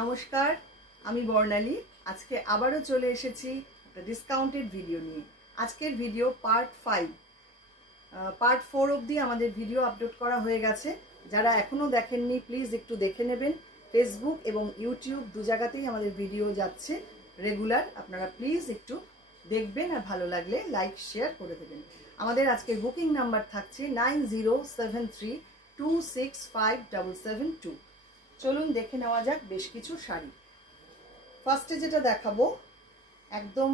নমস্কার, আমি বর্ণালী। আজকে আবারও চলে এসেছি একটা ডিসকাউন্টেড ভিডিও নিয়ে। আজকের ভিডিও পার্ট 5, পার্ট 4 অবধি আমাদের ভিডিও আপলোড করা হয়ে গেছে। যারা এখনও দেখেননি প্লিজ একটু দেখে নেবেন। ফেসবুক এবং ইউটিউব দু জায়গাতেই আমাদের ভিডিও যাচ্ছে রেগুলার। আপনারা প্লিজ একটু দেখবেন আর ভালো লাগলে লাইক শেয়ার করে দেবেন। আমাদের আজকের বুকিং নাম্বার থাকছে 9073265772। চলুন দেখে নেওয়া যাক বেশ কিছু শাড়ি। ফার্স্টে যেটা দেখাবো একদম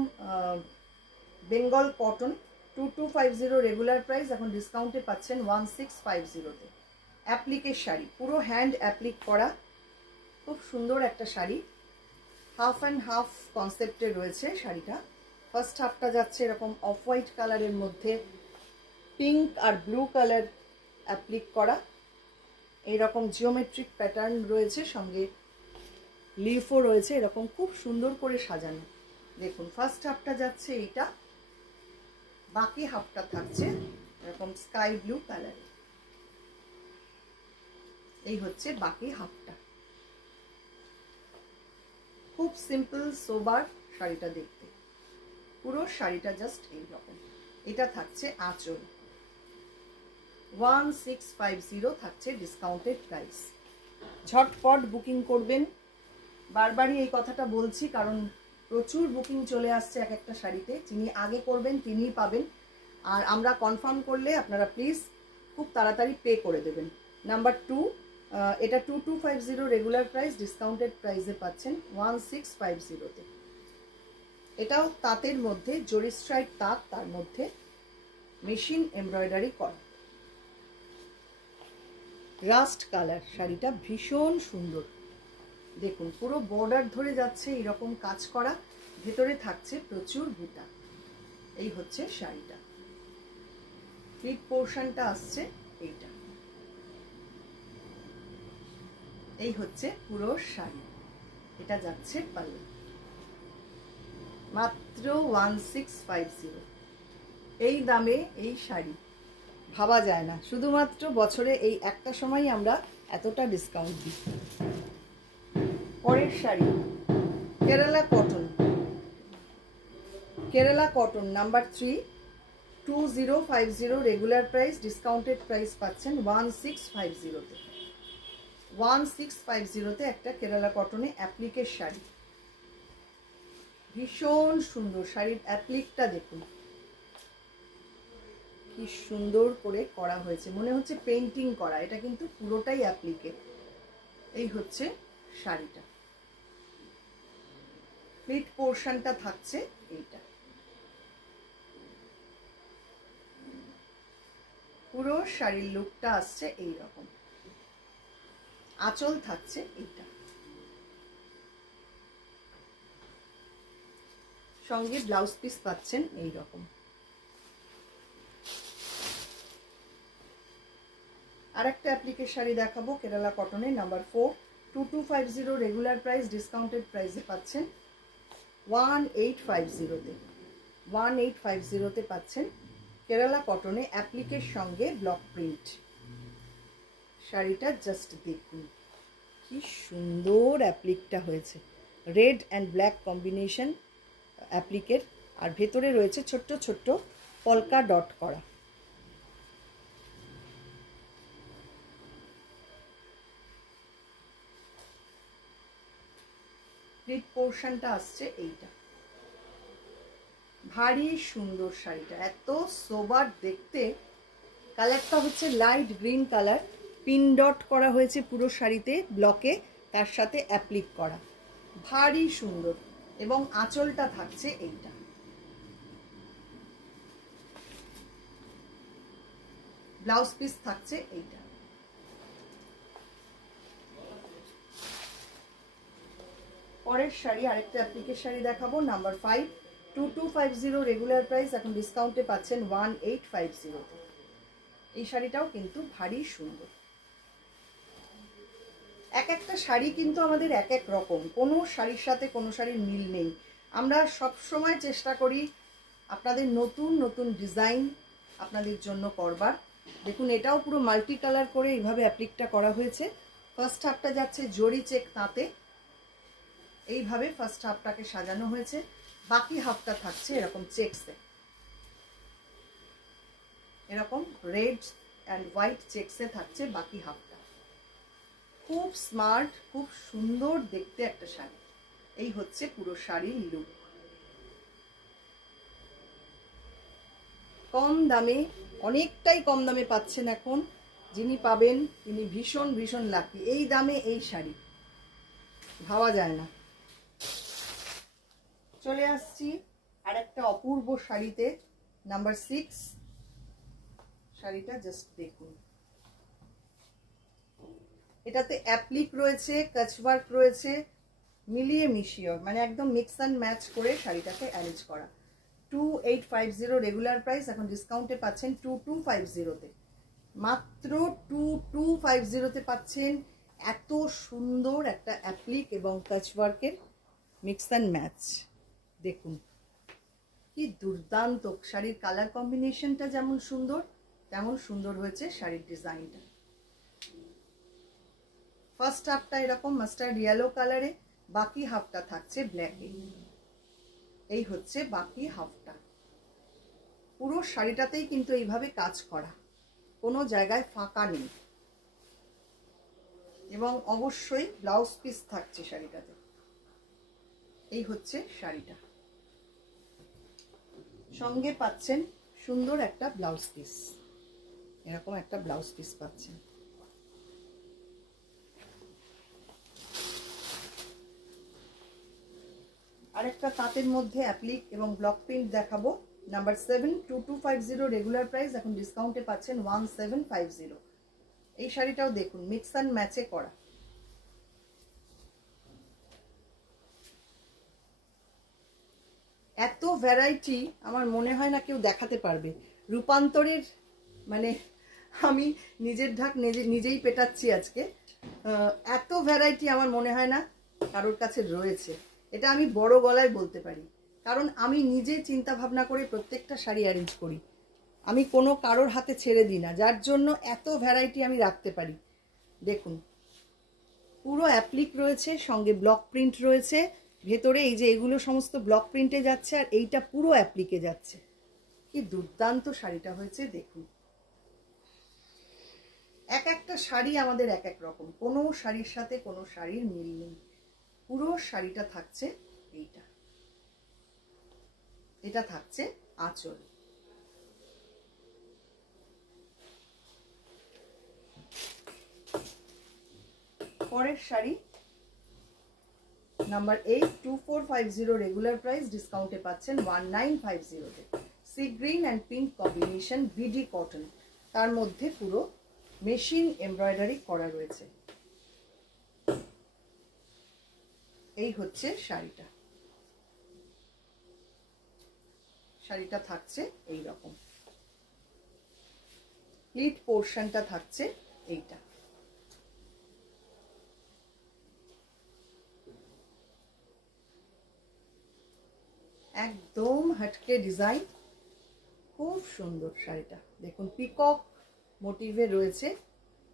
বেঙ্গল কটন 2250 রেগুলার প্রাইস, এখন ডিসকাউন্টে পাচ্ছেন 1650-তে। অ্যাপ্লিকের শাড়ি, পুরো হ্যান্ড অ্যাপ্লিক করা, খুব সুন্দর একটা শাড়ি। হাফ অ্যান্ড হাফ কনসেপ্টে রয়েছে শাড়িটা। ফার্স্ট হাফটা যাচ্ছে এরকম অফ হোয়াইট কালারের মধ্যে পিঙ্ক আর ব্লু কালার অ্যাপ্লিক করা, এইরকম জিওমেট্রিক প্যাটার্ন রয়েছে, সঙ্গে লিফও রয়েছে, এরকম খুব সুন্দর করে সাজানো। দেখুন ফার্স্ট হাফটা যাচ্ছে এইটা, বাকি হাফটা থাকছে এরকম স্কাই ব্লু কালার। এই হচ্ছে বাকি হাফটা। খুব সিম্পল সোবার শাড়িটা দেখতে, পুরো শাড়িটা জাস্ট এইরকম। এটা থাকছে আঁচল, 1650 থাকছে ডিসকাউন্টেড প্রাইস। ঝটপট বুকিং করবেন। বারবারই এই কথাটা বলছি কারণ প্রচুর বুকিং চলে আসছে এক একটা শাড়িতে। যিনি আগে করবেন তিনিই পাবেন, আর আমরা কনফার্ম করলে আপনারা প্লিজ খুব তাড়াতাড়ি পে করে দেবেন। নাম্বার 2, এটা 2250 রেগুলার প্রাইস, ডিসকাউন্টেড প্রাইসে পাচ্ছেন 1650-তে। এটাও তাঁতের মধ্যে, জরি স্ট্রাইপ তাঁত, তার মধ্যে মেশিন এমব্রয়ডারি করা। রাস্ট কালার শাড়িটা ভীষণ সুন্দর। দেখুন পুরো বর্ডার ধরে যাচ্ছে এরকম কাজ করা, ভেতরে থাকছে প্রচুর বুটা। এই হচ্ছে শাড়িটা। ফ্লিট পোর্শনটা আসছে এইটা। এই হচ্ছে পুরো শাড়ি। এটা যাচ্ছে পাল্লু, মাত্র 1650। এই দামে এই শাড়ি ভাবা যায় না। শুধুমাত্র বছরে এই একটা সময় আমরা এতটা ডিসকাউন্ট দিই। পরের sari Kerala cotton, Kerala cotton number 3, 2050 regular price, discounted price পাচ্ছেন 1650-তে। 1650-তে একটা কেরালা কটনে অ্যাপ্লিকের শাড়ি, ভীষণ সুন্দর। শাড়ির অ্যাপ্লিকটা দেখুন কি সুন্দর করে করা হয়েছে, মনে হচ্ছে পেইন্টিং করা। এটা কিন্তু পুরোটাই অ্যাপ্লিকে। এই হচ্ছে শাড়িটা। ফ্লিট পোর্শনটা থাকছে এইটা। পুরো শাড়ির লুকটা আসছে এই রকম। আঁচল থাকছে এইটা, সঙ্গে ব্লাউজ পিস পাচ্ছেন এই রকম। আর একটা অ্যাপ্লিকের শাড়ি দেখাবো কেরালা কটনে নাম্বার 4, 2250 রেগুলার প্রাইস, ডিসকাউন্টেড প্রাইসে পাচ্ছেন 1850-তে। 1850-তে পাচ্ছেন কেরালা কটনে অ্যাপ্লিকের সঙ্গে ব্লক প্রিন্ট। শাড়িটা জাস্ট দেখুন কি সুন্দর অ্যাপ্লিকটা হয়েছে, রেড অ্যান্ড ব্ল্যাক কম্বিনেশন অ্যাপ্লিকের, আর ভেতরে রয়েছে ছোট্ট ছোট্ট পলকা ডট করা। ফ্লিট পোর্শনটা আসছে এইটা। ভারী সুন্দর শাড়িটা, এত সোবার দেখতে। কালারটা হচ্ছে light green colour, pin dot করা হয়েছে পুরো শাড়িতে ব্লকে, তার সাথে অ্যাপ্লিক করা, ভারী সুন্দর। এবং আঁচলটা থাকছে এইটা। ব্লাউজ পিস থাকছে এইটা। পরের শাড়ি আরেকটা অ্যাপ্লিকের শাড়ি দেখাবো নাম্বার 5, 2250 রেগুলার প্রাইস, এখন ডিসকাউন্টে পাচ্ছেন 1850-তে। এই শাড়িটাও কিন্তু ভারী সুন্দর। এক একটা শাড়ি কিন্তু আমাদের এক এক রকম, কোনো শাড়ির সাথে কোনো শাড়ির মিল নেই। আমরা সব সময় চেষ্টা করি আপনাদের নতুন নতুন ডিজাইন আপনাদের জন্য করবার। দেখুন এটাও পুরো মাল্টি কালার করে এইভাবে অ্যাপ্লিকটা করা হয়েছে। ফার্স্ট হাফটা যাচ্ছে জরি চেক তাঁতে, এইভাবে ফার্স্ট হাফটাকে সাজানো হয়েছে, বাকি হাফটা থাকছে এরকম চেকসে, এরকম রেড অ্যান্ড হোয়াইট চেকসে থাকছে বাকি হাফটা। খুব স্মার্ট, খুব সুন্দর দেখতে একটা শাড়ি। এই হচ্ছে পুরো শাড়ির লুক। কম দামে, অনেকটাই কম দামে পাচ্ছেন এখন। যিনি পাবেন তিনি ভীষণ ভীষণ লাকি। এই দামে এই শাড়ি ভাবা যায় না। চলে আসছি আর একটা অপূর্ব শাড়িতে, নাম্বার 6। শাড়িটা জাস্ট দেখুন, এটাতে অ্যাপ্লিক রয়েছে, কাচওয়ার্ক রয়েছে, মিলিয়ে মিশিয়ে মানে একদম মিক্স অ্যান্ড ম্যাচ করে শাড়িটাকে অ্যারেঞ্জ করা। 2850 রেগুলার প্রাইস, এখন ডিসকাউন্টে পাচ্ছেন 2250-তে। মাত্র 2250-তে পাচ্ছেন এত সুন্দর একটা অ্যাপ্লিক এবং কাচওয়ার্কের মিক্স অ্যান্ড ম্যাচ। দেখুন কি দুর্দান্ত! শাড়ির কালার কম্বিনেশনটা যেমন সুন্দর, তেমন সুন্দর হয়েছে শাড়ির ডিজাইনটা। ফার্স্ট হাফটা এরকম মাস্টার্ড ইয়েলো কালারে, বাকি হাফটা থাকছে ব্ল্যাকে। এই হচ্ছে বাকি হাফটা। পুরো শাড়িটাতেই কিন্তু এইভাবে কাজ করা, কোনো জায়গায় ফাঁকা নেই। এবং অবশ্যই ব্লাউজ পিস থাকছে শাড়িটাতে। এই হচ্ছে শাড়িটা, সঙ্গে পাচ্ছেন সুন্দর একটা ব্লাউজ পিস, এরকম একটা ব্লাউজ পিস পাচ্ছেন। আরেকটা তাঁতের মধ্যে অ্যাপ্লিক এবং ব্লক প্রিন্ট দেখাবো, নাম্বার 7, 2250 রেগুলার প্রাইস, এখন ডিসকাউন্টে পাচ্ছেন 1750। এই শাড়িটাও দেখুন মিক্স অ্যান্ড ম্যাচে করা। এত ভ্যারাইটি আমার মনে হয় না কেউ দেখাতে পারবে। রূপান্তরের মানে আমি নিজের ঢাক নিজেই পেটাচ্ছি আজকে। এত ভ্যারাইটি আমার মনে হয় না কারোর কাছে রয়েছে, এটা আমি বড় গলায় বলতে পারি। কারণ আমি নিজে চিন্তা ভাবনা করে প্রত্যেকটা শাড়ি অ্যারেঞ্জ করি, আমি কোনো কারোর হাতে ছেড়ে দিই না, যার জন্য এত ভ্যারাইটি আমি রাখতে পারি। দেখুন পুরো অ্যাপ্লিক রয়েছে, সঙ্গে ব্লক প্রিন্ট রয়েছে ভেতরে। এই যে এগুলো সমস্ত ব্লক প্রিন্টে যাচ্ছে, আর এইটা পুরো অ্যাপ্লিকে যাচ্ছে। কি দুর্দান্ত শাড়িটা হয়েছে দেখুন। এক একটা শাড়ি আমাদের এক এক রকম, কোনো শাড়ির সাথে কোনো শাড়ির মিল নেই। পুরো শাড়িটা থাকছে এইটা, এটা থাকছে আঁচল। পরের শাড়ি নাম্বার 8, 2450 রেগুলার প্রাইস, ডিসকাউন্টে পাচ্ছেন 1950-তে। Sea green and pink combination, BD cotton, তার মধ্যে পুরো মেশিন এমব্রয়ডারি করা রয়েছে। এই হচ্ছে শাড়িটা, শাড়িটা থাকছে এই রকম, প্লিট পোর্শনটা থাকছে এইটা। একদম হটকে ডিজাইন, খুব সুন্দর শাড়িটা দেখুন। পিকক মোটিভে রয়েছে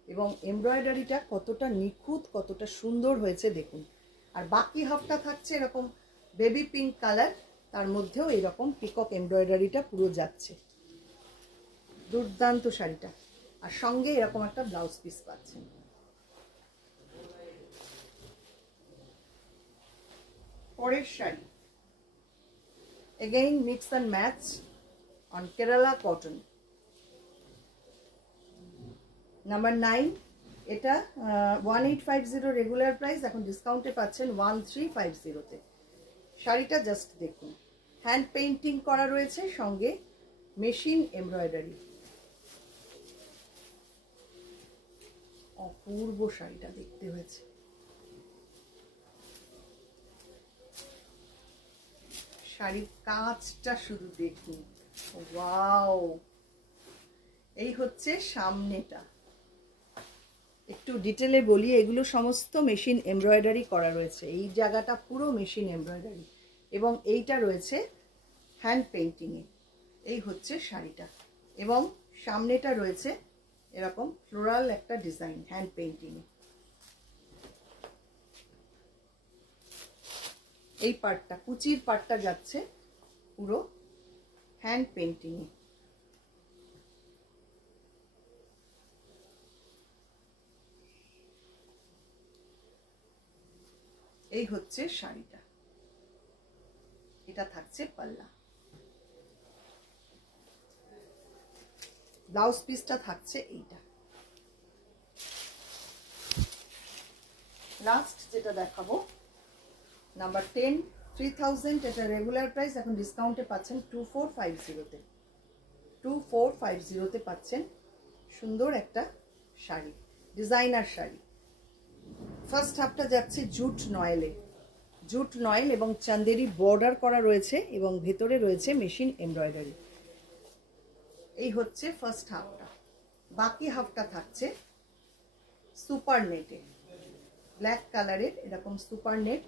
এবং এমব্রয়ডারিটা কতটা নিখুঁত, কতটা সুন্দর হয়েছে দেখুন। আর বাকি হাফটা থাকছে এরকম বেবি পিঙ্ক কালার, তার মধ্যেও এরকম পিকক এমব্রয়ডারিটা পুরো যাচ্ছে। দুর্দান্ত শাড়িটা, আর সঙ্গে এরকম একটা ব্লাউজ পিস পাচ্ছেন। পরের sari again mix and match on Kerala cotton, number 9। এটা 1850 রেগুলার প্রাইস, এখন ডিসকাউন্টে পাচ্ছেন 1350-তে। শাড়িটা জাস্ট দেখুন, হ্যান্ড পেইন্টিং করা রয়েছে, সঙ্গে মেশিন এমব্রয়ডারি। অপূর্ব শাড়িটা দেখতে হয়েছে। শাড়ির কাজটা শুধু দেখুন, ওয়াও! এই হচ্ছে সামনেটা। একটু ডিটেলে বলি, এগুলো সমস্ত মেশিন এমব্রয়ডারি করা রয়েছে। এই জায়গাটা পুরো মেশিন এমব্রয়ডারি এবং এইটা রয়েছে হ্যান্ড পেইন্টিংয়ে। এই হচ্ছে শাড়িটা, এবং সামনেটা রয়েছে এরকম ফ্লোরাল একটা ডিজাইন হ্যান্ড পেইন্টিংয়ে। এই পার্টটা, কুচির পার্টটা যাচ্ছে পুরো হ্যান্ড পেন্টিংয়ে। এই হচ্ছে শাড়িটা, এটা থাকছে পাল্লা। ব্লাউজ পিসটা থাকছে এইটা। লাস্ট যেটা দেখাবো নাম্বার 10, 3000, এটা রেগুলার প্রাইস, এখন ডিসকাউন্টে পাচ্ছেন 2450-তে। 2450-তে পাচ্ছেন সুন্দর একটা শাড়ি, ডিজাইনার শাড়ি। ফার্স্ট হাফটা যাচ্ছে জুট নয়েলে, জুট নয়েল এবং চান্দেরি বর্ডার করা রয়েছে এবং ভেতরে রয়েছে মেশিন এমব্রয়ডারি। এই হচ্ছে ফার্স্ট হাফটা। বাকি হাফটা থাকছে সুপার নেটে, ব্ল্যাক কালারের এরকম সুপার নেট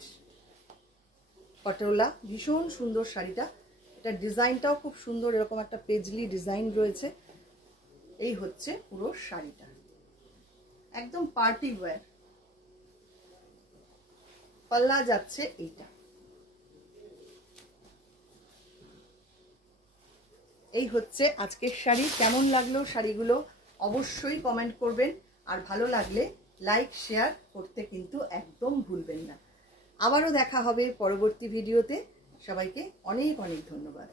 পাটোলা, ভীষণ সুন্দর শাড়িটা। এটা ডিজাইনটাও খুব সুন্দর, এরকম একটা পেজলি ডিজাইন রয়েছে। এই হচ্ছে পুরো শাড়িটা, একদম পার্টি ওয়্যার। পাল্লা যাচ্ছে এইটা। এই হচ্ছে আজকের শাড়ি। কেমন লাগলো শাড়িগুলো অবশ্যই কমেন্ট করবেন, আর ভালো লাগলে লাইক শেয়ার করতে কিন্তু একদম ভুলবেন না। আবারও দেখা হবে পরবর্তী ভিডিওতে। সবাইকে অনেক অনেক ধন্যবাদ।